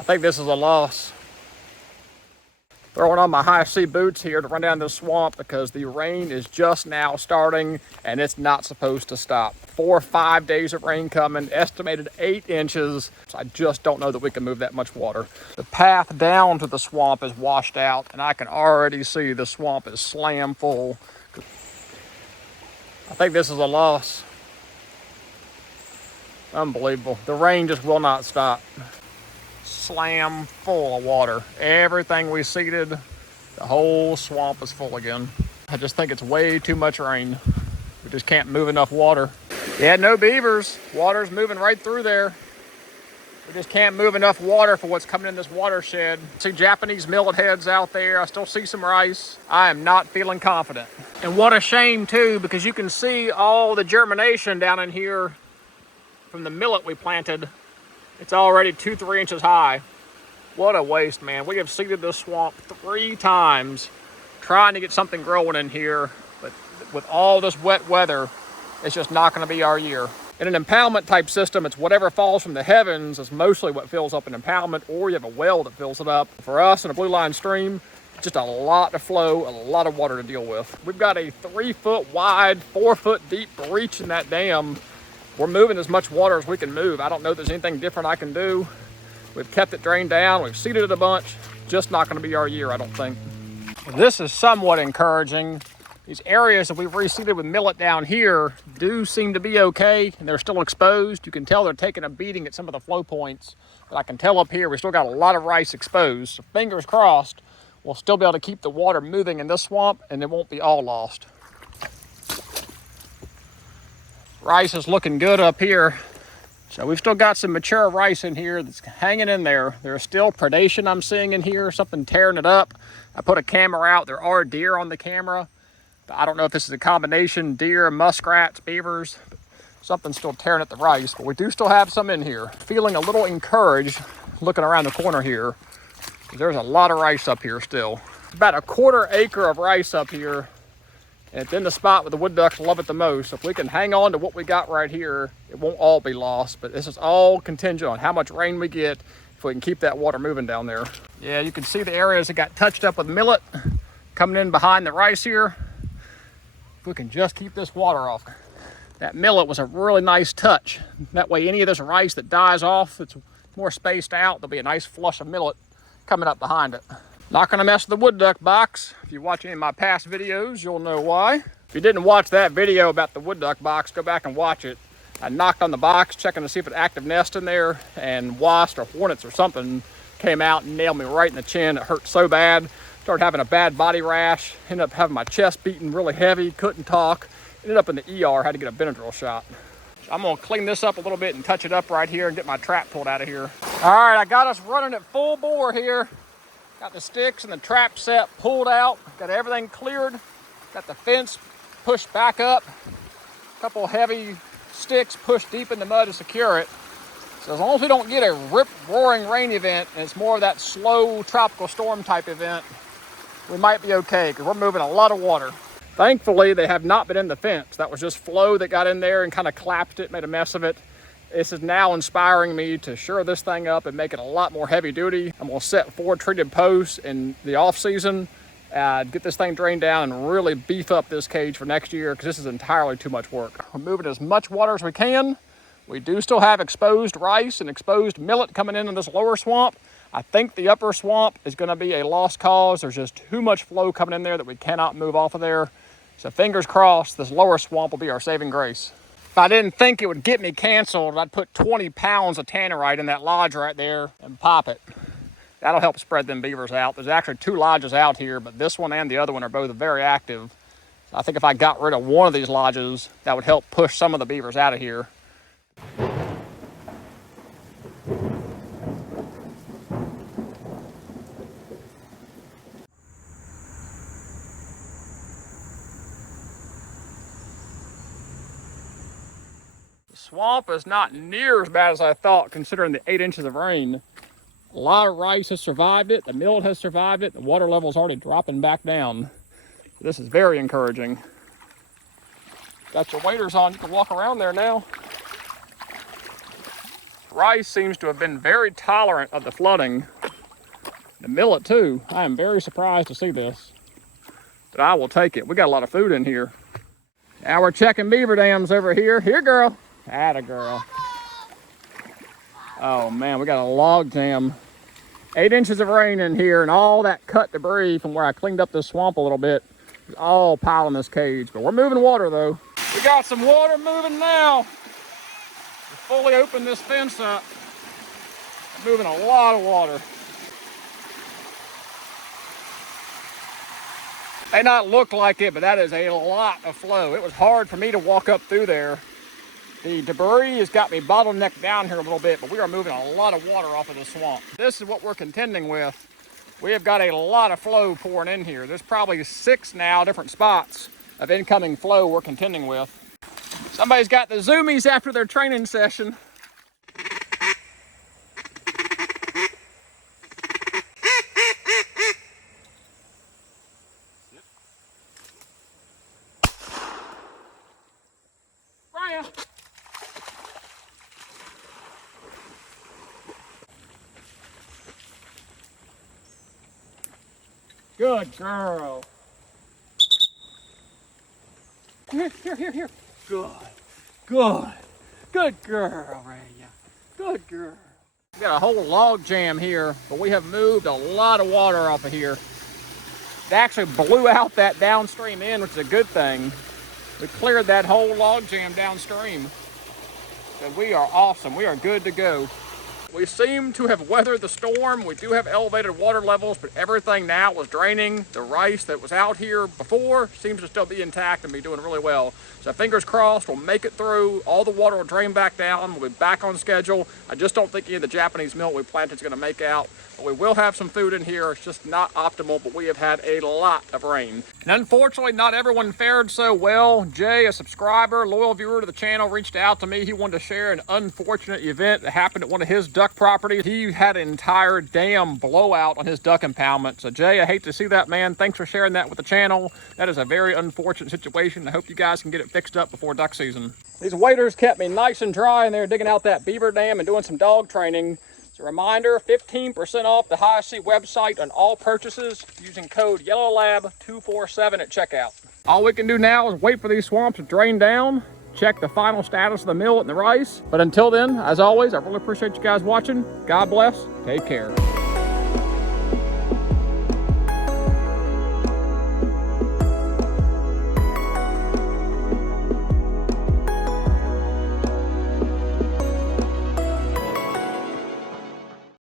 I think this is a loss. Throwing on my high sea boots here to run down this swamp because the rain is just now starting and it's not supposed to stop. 4 or 5 days of rain coming, estimated 8 inches. So I just don't know that we can move that much water. The path down to the swamp is washed out and I can already see the swamp is slam full. I think this is a loss. Unbelievable. The rain just will not stop. Slam full of water. Everything we seeded, the whole swamp is full again. I just think it's way too much rain. We just can't move enough water. Yeah, no beavers. Water's moving right through there. We just can't move enough water for what's coming in this watershed. See Japanese millet heads out there. I still see some rice. I am not feeling confident. And what a shame too, because you can see all the germination down in here from the millet we planted. It's already 2-3 inches high. What a waste, man. We have seeded this swamp 3 times trying to get something growing in here, but with all this wet weather, it's just not going to be our year. In an impoundment type system, it's whatever falls from the heavens is mostly what fills up an impoundment, or you have a well that fills it up. For us in a blue line stream, it's just a lot to flow, a lot of water to deal with. We've got a 3-foot wide, 4-foot deep breach in that dam. We're moving as much water as we can move. I don't know if there's anything different I can do. We've kept it drained down. We've seeded it a bunch. Just not going to be our year, I don't think. This is somewhat encouraging. These areas that we've reseeded with millet down here do seem to be okay, and they're still exposed. You can tell they're taking a beating at some of the flow points, but I can tell up here we still got a lot of rice exposed. So fingers crossed, we'll still be able to keep the water moving in this swamp, and it won't be all lost. Rice is looking good up here. So we've still got some mature rice in here that's hanging in there. There's still predation I'm seeing in here, something tearing it up. I put a camera out. There are deer on the camera. I don't know if this is a combination, deer, muskrats, beavers. Something's still tearing at the rice, but we do still have some in here. Feeling a little encouraged looking around the corner here. There's a lot of rice up here still. About a 1/4 acre of rice up here. And it's in the spot where the wood ducks love it the most. If we can hang on to what we got right here, it won't all be lost, but this is all contingent on how much rain we get, if we can keep that water moving down there. Yeah, you can see the areas that got touched up with millet coming in behind the rice here. If we can just keep this water off. That millet was a really nice touch. That way any of this rice that dies off, it's more spaced out, there'll be a nice flush of millet coming up behind it. Not gonna mess with the wood duck box. If you watch any of my past videos, you'll know why. If you didn't watch that video about the wood duck box, go back and watch it. I knocked on the box, checking to see if an active nest in there, and wasps or hornets or something came out and nailed me right in the chin. It hurt so bad. Started having a bad body rash. Ended up having my chest beating really heavy, couldn't talk. Ended up in the ER, had to get a Benadryl shot. So I'm gonna clean this up a little bit and touch it up right here and get my trap pulled out of here. All right, I got us running at full bore here. Got the sticks and the trap set pulled out. Got everything cleared. Got the fence pushed back up. A couple heavy sticks pushed deep in the mud to secure it. So as long as we don't get a rip-roaring rain event, and it's more of that slow tropical storm type event, we might be okay, because we're moving a lot of water. Thankfully, they have not been in the fence. That was just flow that got in there and kind of collapsed it, made a mess of it. This is now inspiring me to shore this thing up and make it a lot more heavy duty. I'm gonna set 4 treated posts in the off season, get this thing drained down and really beef up this cage for next year, because this is entirely too much work. We're moving as much water as we can. We do still have exposed rice and exposed millet coming in this lower swamp. I think the upper swamp is gonna be a lost cause. There's just too much flow coming in there that we cannot move off of there. So fingers crossed, this lower swamp will be our saving grace. If I didn't think it would get me canceled, I'd put 20 pounds of tannerite in that lodge right there and pop it. That'll help spread them beavers out. There's actually 2 lodges out here, but this one and the other one are both very active. So I think if I got rid of one of these lodges, that would help push some of the beavers out of here. Swamp is not near as bad as I thought, considering the 8 inches of rain. A lot of rice has survived it, the millet has survived it, the water level is already dropping back down. This is very encouraging. Got your waders on, you can walk around there now. Rice seems to have been very tolerant of the flooding. The millet too. I am very surprised to see this, but I will take it. We got a lot of food in here. Now we're checking beaver dams over here. Here, girl. Atta girl. Oh man, we got a log jam. 8 inches of rain in here, and all that cut debris from where I cleaned up this swamp a little bit is all piled in this cage. But we're moving water though. We got some water moving now. We fully opened this fence up. We're moving a lot of water. May not look like it, but that is a lot of flow. It was hard for me to walk up through there. The debris has got me bottlenecked down here a little bit, but we are moving a lot of water off of the swamp. This is what we're contending with. We have got a lot of flow pouring in here. There's probably 6 now different spots of incoming flow we're contending with. Somebody's got the zoomies after their training session. Brian. Good girl. Here. Good. Good girl, Raya. Good girl. We got a whole log jam here, but we have moved a lot of water off of here. It actually blew out that downstream end, which is a good thing. We cleared that whole log jam downstream. So we are awesome. We are good to go. We seem to have weathered the storm. We do have elevated water levels, but everything now is draining. The rice that was out here before seems to still be intact and be doing really well. So fingers crossed, we'll make it through. All the water will drain back down. We'll be back on schedule. I just don't think any of the Japanese millet we planted is going to make out. But we will have some food in here. It's just not optimal, but we have had a lot of rain. And unfortunately, not everyone fared so well. Jay, a subscriber, loyal viewer to the channel, reached out to me. He wanted to share an unfortunate event that happened at one of his duck properties. He had an entire dam blowout on his duck impoundment. So Jay, I hate to see that, man. Thanks for sharing that with the channel. That is a very unfortunate situation. I hope you guys can get it fixed up before duck season. These waders kept me nice and dry in there digging out that beaver dam and doing some dog training. As a reminder, 15% off the Hi-C website on all purchases using code YELLOWLAB247 at checkout. All we can do now is wait for these swamps to drain down, check the final status of the millet and the rice. But until then, as always, I really appreciate you guys watching. God bless. Take care.